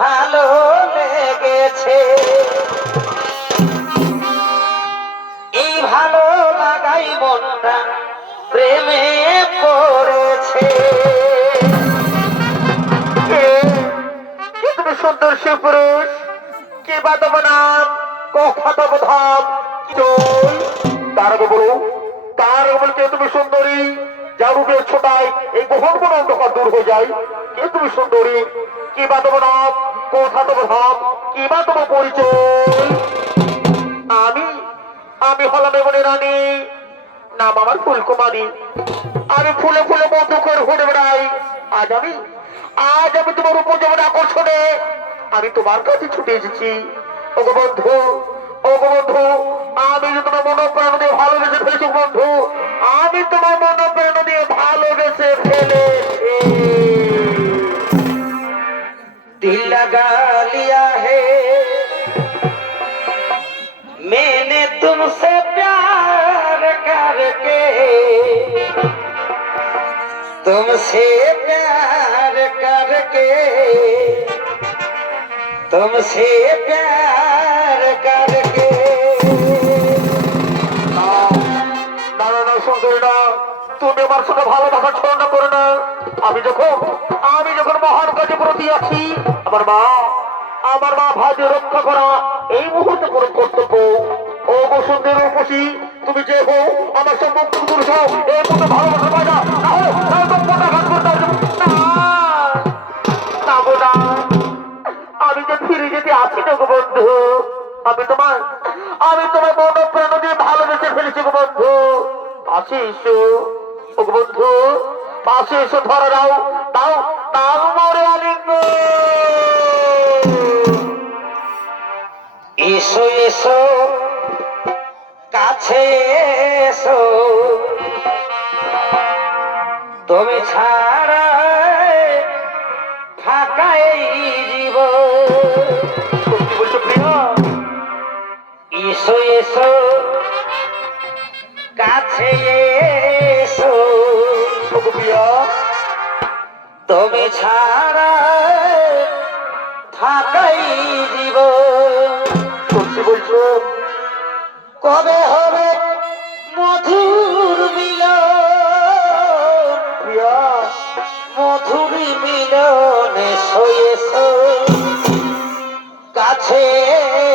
ভালো লেগেছে। এই ভালো লাগাই মনটা প্রেমে পড়েছে। তুমি সুন্দর সুপুরুষ, কে বা তব নাম, কথা তব ধাম, তার আগে বলো, তার আগে বলতে তুমি সুন্দরী, যা রূপের ছোটায় এই বহুর বড় অন্ধকার দূর হয়ে যায়। কে তুমি সুন্দরী, কি বা তব নাম, কথা তব ধাম, কি বা তব পরিচয়? আমি আমি হলাম এমনি রানী, নাম আমার ফুলকুমারী। আমি ফুলে ফুলে বন্ধু করে ঘুরে বেড়াই। আজ আমি তোমার উপর যেমন আকর্ষণে আমি তোমার কাছে ছুটে এসেছি। ওগো বন্ধু, ওগো বন্ধু, আমি যে তোমার মনোপ্রাণ দিয়ে ভালোবেসে ফেলেছি বন্ধু, আমি তোমার মনোপ্রাণ দিয়ে ভালোবেসে ফেলেছি। দিল লাগা লিয়া হে मैंने तुमसे प्यार करके, तुमसे प्यार करके, तुमसे प्यार करके। তুমি আমার সঙ্গে ভালোবাসা ছড়ানো করো না। আমি যখন মহান কাজে প্রতি আছি, আমার মা ভাইকে রক্ষা করা এই মুহূর্তে কোনো কর্তব্য। ও বসুন্ধের উপসী, তুমি যে হো আমার সব মুক্ত পুরুষ হও, এই মতো ভালোবাসা পাই না। আমি যে ফিরে যেতে আছি না গো বন্ধু, আমি তোমার মন প্রাণ দিয়ে ভালোবেসে ফেলেছি গো বন্ধু। পাশে এসো ও বন্ধু, পাশে এসো, ধরে দাও, দাও দাও মরে আলিঙ্গ। এসো এসো কাছে এসো, তুমি ছাড়া ফাঁকা এই জীবন। সত্যি বলছো প্রিয়? এসো এসো কাছে এসো প্রিয়, তুমি ছাড়া ফাঁকাই জীবন। সত্যি বলছো? কবে হবে মধুর মিলন, প্রিয়া মধুর মিলন। এসো এসো কাছে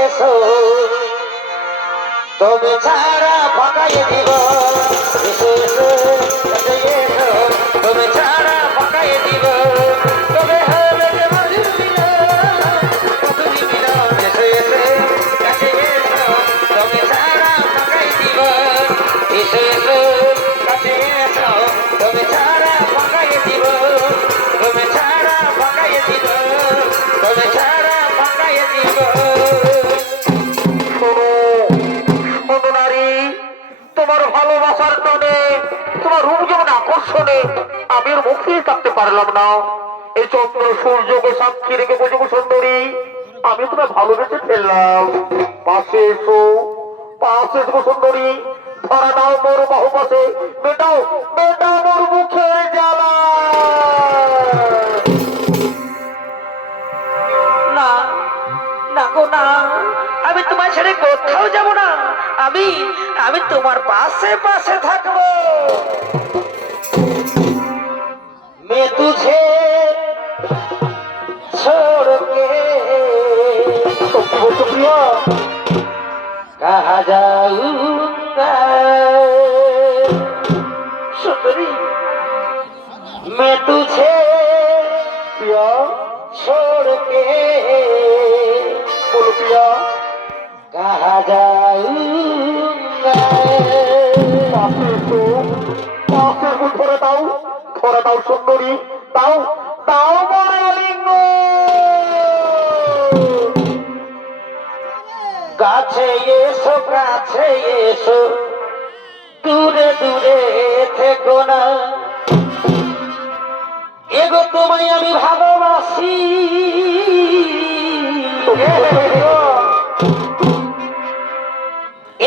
এসো, তুমি ছাড়া ফাঁকাই জীবন। এসো এসো কাছে এসো, তুমি ছাড়া ফাঁকাই জীবন। কবে হবে মধুর মিলন, মধুর মিলন। এসো এসো কাছে এসো, তুমি ছাড়া ফাঁকাই জীবন। এসো এসো কাছে এসো, তুমি ছাড়া ফাঁকাই জীবন। তুমি ছাড়া ফাঁকাই জীবন, তুমি ছাড়া ফাঁকাই জীবন। তোমার ভালোবাসার টানে, তোমার রূপ যেমন আকর্ষণে আমি ওর মুখ ফিরে থাকতে পারলাম না। এই চন্দ্র সূর্যকে সাক্ষী রেখে বুঝবো সুন্দরী, আমি তোমায় ভালোবেসে ফেললাম। পাশে এসো, পাশে এসো সুন্দরী, ধরা দাও মোর বাহুপাশে, মেটাও মেটাও মোর মুখের জ্বালা। না না গো না, আমি তোমার ছেড়ে কোথাও যাব না। আমি আমি তোমার পাশে পাশে থাকবো। मैं तुझे छोड़ के कहाँ जाऊंगा सुंदरी, मैं तुझे छोड़ के बोलो पिया कहाँ जाऊंगा। ধরে দাও সুন্দরী, দাও দাও মরে লিঙ্গ। কাছে এসো কাছে এসো, দূরে দূরে থেকো না। এগো তোমায় আমি ভালোবাসি,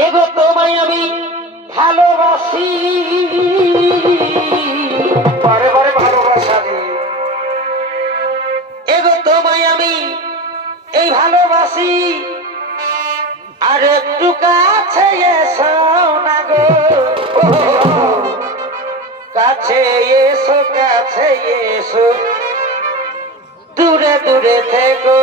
এগো তোমায় আমি ভালোবাসি। বারে বারে ভালোবাসা, এগো তোমায় আমি এই ভালোবাসি আর একটু কাছে এসো না গো, কাছে এসো কাছে এসো, দূরে দূরে থেকো